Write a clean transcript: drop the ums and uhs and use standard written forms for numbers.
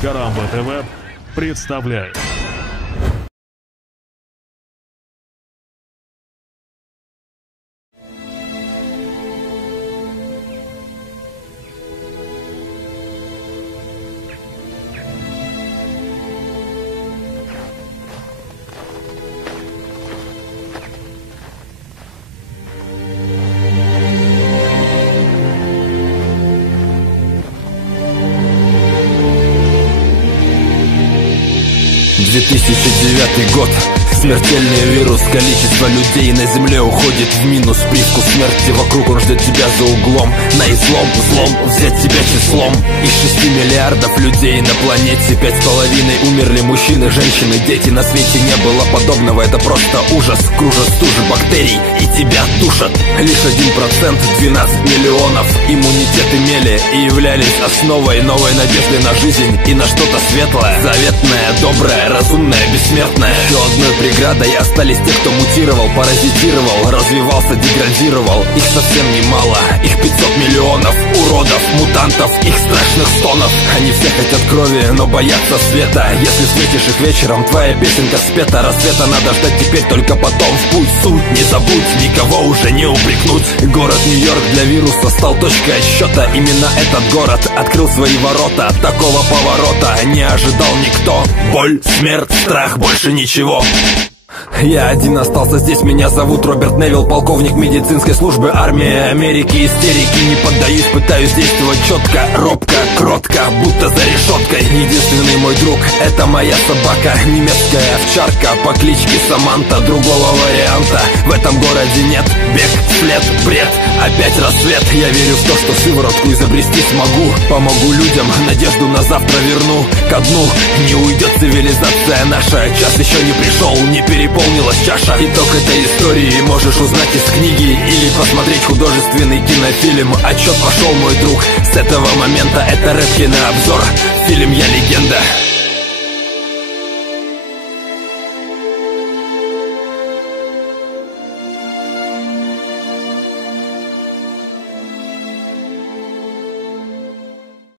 Карамба ТВ представляет. — 2009 год. Смертельный вирус, количество людей на земле уходит в минус. Привкус смерти вокруг, он ждет тебя за углом. На излом, злом, взять тебя числом. Из 6 миллиардов людей на планете 5,5 умерли мужчины, женщины, дети. На свете не было подобного, это просто ужас. Кружат стужи бактерий и тебя душат. Лишь 1%, 12 миллионов иммунитет имели и являлись основой новой надежды на жизнь и на что-то светлое, заветное, доброе, разумное, бессмертное. Еще одной преградой остались те, кто мутировал, паразитировал, развивался, деградировал. Их совсем немало, их 500 миллионов уродов, мутантов, их страшных стонов. Они все хотят крови, но боятся света. Если встретишь их вечером, твоя песенка спета. Рассвета надо ждать теперь только потом. В путь суть не забудь, никого уже не упрекнуть. Город Нью-Йорк для вируса стал точкой отсчета. Именно этот город открыл свои ворота. Такого поворота не ожидал никто. Боль, смерть, страх, больше ничего. Я один остался здесь, меня зовут Роберт Невилл, полковник медицинской службы армии Америки. Истерики не поддаюсь, пытаюсь действовать четко, робко, кротко, будто за решеткой. Единственный мой друг — это моя собака, немецкая овчарка по кличке Саманта. Другого варианта в этом городе нет. Бег, след, бред, опять рассвет. Я верю в то, что сыворотку изобрести смогу. Помогу людям, надежду на завтра верну ко дну. Не уйдет цивилизация наша, час еще не пришел, не переполнилась чаша. Итог этой истории можешь узнать из книги или посмотреть художественный кинофильм. Отчет пошел, мой друг, с этого момента это рэп-кинообзор. Фильм «Я легенда».